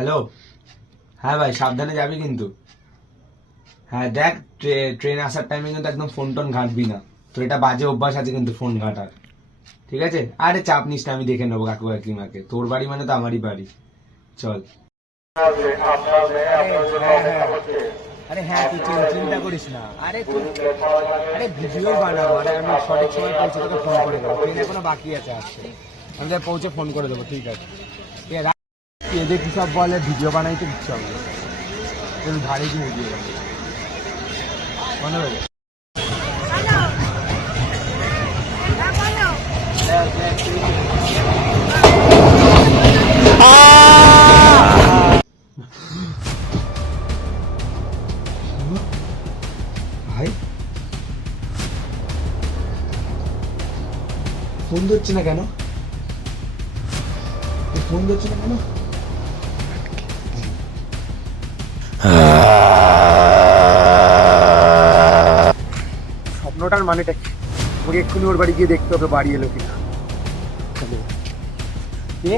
Hello. হ্যাঁ ভাই, সাবধানে যাবি কিন্তু। হ্যাঁ দেখ, ট্রেন আসার টাইমে কিন্তু একদম ফোন টোন ঘাঁটবি না। তোর এটা বাজে অভ্যাস আছে কিন্তু ফোন ঘাঁটার। ঠিক আছে, আরে চাপ নিস না, আমি দেখে নেবো কাকু কাকিমাকে। তোর বাড়ি মানে তো আমারই বাড়ি। চল। আরে হ্যাঁ, তুই চিন্তা করিস না। আরে ভিডিও বানাবো। আরে আমি সঠিক সময় পৌঁছে তোকে ফোন করে দেবো। ট্রেন এখনো বাকি আছে আসতে। আমি তোকে পৌঁছে ফোন করে দেবো, ঠিক আছে? এদের কি সব বলে, ভিডিও বানাইতে ইচ্ছা হবে, ভারী কি ভিডিও মনে হবে। ভাই ফোন ধরছে না কেন? ফোন ধরছে না কেন? স্বপ্নটার মানেটা কি? ওকে এক্ষুনি ওর বাড়ি গিয়ে দেখতে হবে বাড়ি এলো কিনা। কে?